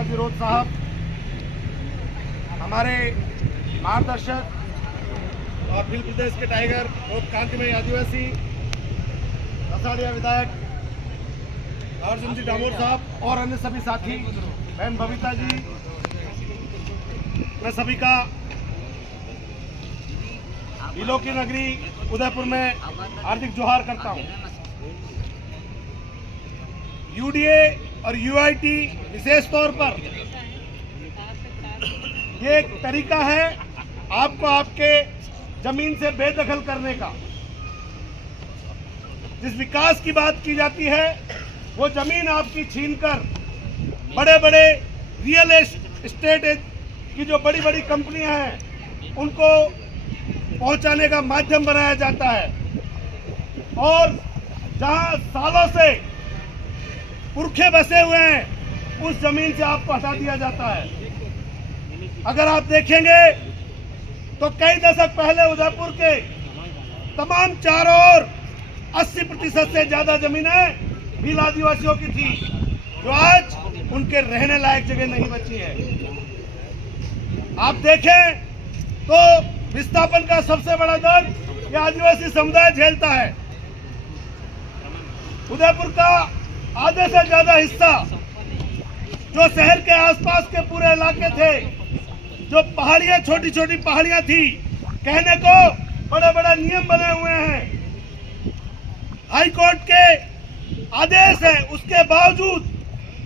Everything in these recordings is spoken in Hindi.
रामाजी रोड साहब, हमारे मार्गदर्शक और भील प्रदेश के टाइगर और कांतिमय आदिवासी रसाड़िया विधायक अर्जुन जी डामोर साहब और अन्य सभी साथी, बहन बबीता जी, मैं सभी का भीलों की नगरी उदयपुर में हार्दिक जोहार करता हूं। यूडीए और यूआईटी विशेष तौर पर ये एक तरीका है आपको आपके जमीन से बेदखल करने का। जिस विकास की बात की जाती है वो जमीन आपकी छीनकर बड़े बड़े रियल एस्टेट की जो बड़ी बड़ी कंपनियां हैं उनको पहुंचाने का माध्यम बनाया जाता है, और जहां सालों से पुरखे बसे हुए हैं उस जमीन से आपको हटा दिया जाता है। अगर आप देखेंगे तो कई दशक पहले उदयपुर के तमाम चारों ओर 80% से ज्यादा जमीनें भील आदिवासियों की थी, जो आज उनके रहने लायक जगह नहीं बची है। आप देखें तो विस्थापन का सबसे बड़ा दर्द यह आदिवासी समुदाय झेलता है। उदयपुर का आधे से ज्यादा हिस्सा जो शहर के आसपास के पूरे इलाके थे, जो पहाड़ियां छोटी छोटी पहाड़ियां थी, कहने को बड़े बड़े नियम बने हुए हैं, हाई कोर्ट के आदेश है, उसके बावजूद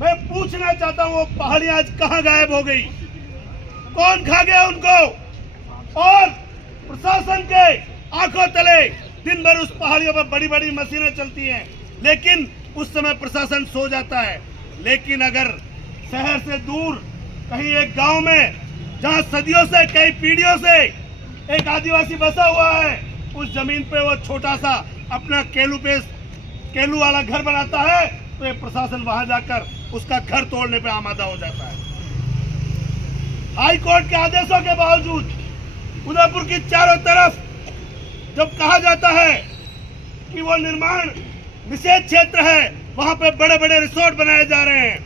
मैं पूछना चाहता हूं वो पहाड़ियां आज कहां गायब हो गई, कौन खा गया उनको? और प्रशासन के आंखों तले दिन भर उस पहाड़ियों पर बड़ी बड़ी मशीनें चलती हैं, लेकिन उस समय प्रशासन सो जाता है। लेकिन अगर शहर से दूर कहीं एक गांव में जहां सदियों से कई पीढ़ियों से एक आदिवासी बसा हुआ है, उस जमीन पे वो छोटा सा अपना केलू वाला घर बनाता है, तो ये प्रशासन वहां जाकर उसका घर तोड़ने पे आमादा हो जाता है। हाई कोर्ट के आदेशों के बावजूद उदयपुर की चारों तरफ जब कहा जाता है कि वो निर्माण निषेध क्षेत्र है, वहां पे बड़े बड़े रिसोर्ट बनाए जा रहे हैं।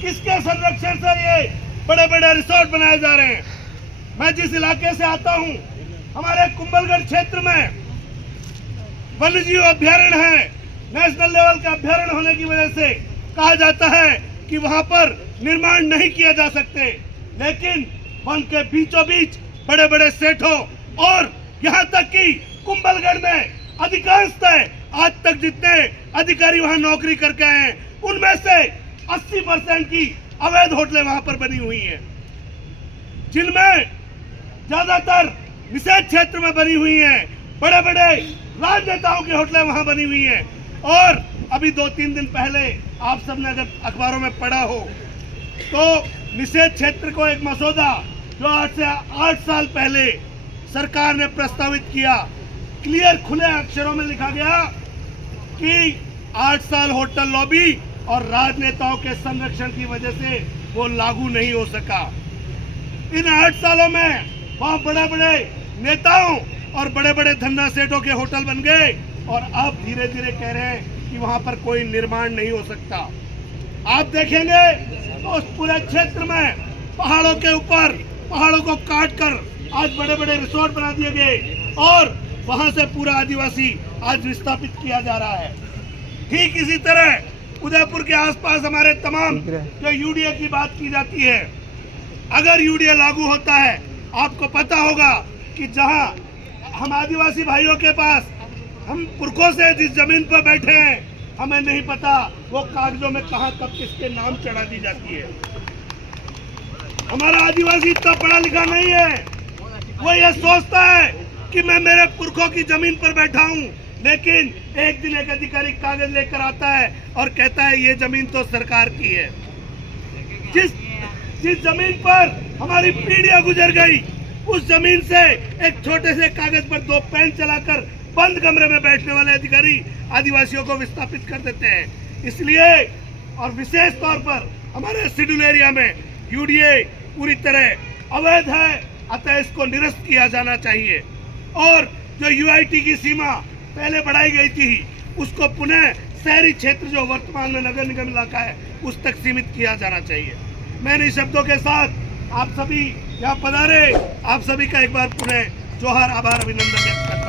किसके संरक्षण से ये बड़े बड़े रिसोर्ट बनाए जा रहे हैं? मैं जिस इलाके से आता हूं, हमारे कुंभलगढ़ क्षेत्र में वन्यजीव अभ्यारण्य है। नेशनल लेवल का अभ्यारण्य होने की वजह से कहा जाता है कि वहां पर निर्माण नहीं किया जा सकते, लेकिन वन के बीचों बीच बड़े बड़े सेठों और यहाँ तक कि कुंभलगढ़ में अधिकांशतः आज तक जितने अधिकारी वहां नौकरी करके आए हैं, उनमें से 80% की अवैध होटलें वहां पर बनी हुई हैं, जिनमें ज्यादातर निषेध क्षेत्र में बनी हुई हैं। बड़े बड़े राजनेताओं की होटलें वहां बनी हुई हैं। और अभी 2-3 दिन पहले आप सबने अगर अखबारों में पढ़ा हो तो निषेध क्षेत्र को एक मसौदा जो 8 से 8 साल पहले सरकार ने प्रस्तावित किया, क्लियर खुले अक्षरों में लिखा गया कि 8 साल होटल लॉबी और राजनेताओं के संरक्षण की वजह से वो लागू नहीं हो सका। इन 8 सालों में वहां बड़े बड़े नेताओं और बड़े बड़े धन्ना सेठों के होटल बन गए, और अब धीरे धीरे कह रहे हैं कि वहां पर कोई निर्माण नहीं हो सकता। आप देखेंगे तो उस पूरे क्षेत्र में पहाड़ों के ऊपर पहाड़ों को काट कर आज बड़े बड़े रिसोर्ट बना दिए गए, और वहां से पूरा आदिवासी आज विस्थापित किया जा रहा है। ठीक इसी तरह उदयपुर के आसपास हमारे तमाम जो यूडीए की बात की जाती है, अगर यूडीए लागू होता है, आपको पता होगा कि जहां हम आदिवासी भाइयों के पास हम पुरखों से जिस जमीन पर बैठे हैं, हमें नहीं पता वो कागजों में कहां कब किसके नाम चढ़ा दी जाती है। हमारा आदिवासी इतना पढ़ा लिखा नहीं है, वो ये सोचता है कि मैं मेरे पुरखों की जमीन पर बैठा हूं, लेकिन एक दिन एक अधिकारी कागज लेकर आता है और कहता है ये जमीन तो सरकार की है। जिस जमीन पर हमारी पीढ़ियां गुजर गई, उस जमीन से एक छोटे से कागज पर 2 पेन चलाकर बंद कमरे में बैठने वाले अधिकारी आदिवासियों को विस्थापित कर देते हैं। इसलिए और विशेष तौर पर हमारे शेड्यूल एरिया में यूडीए पूरी तरह अवैध है, अतः इसको निरस्त किया जाना चाहिए। और जो यूआईटी की सीमा पहले बढ़ाई गई थी, उसको पुनः शहरी क्षेत्र जो वर्तमान में नगर निगम इलाका है उस तक सीमित किया जाना चाहिए। मैं इन शब्दों के साथ आप सभी यहाँ पधारे, आप सभी का एक बार पुनः जोहार, आभार, अभिनंदन व्यक्त करता हूं।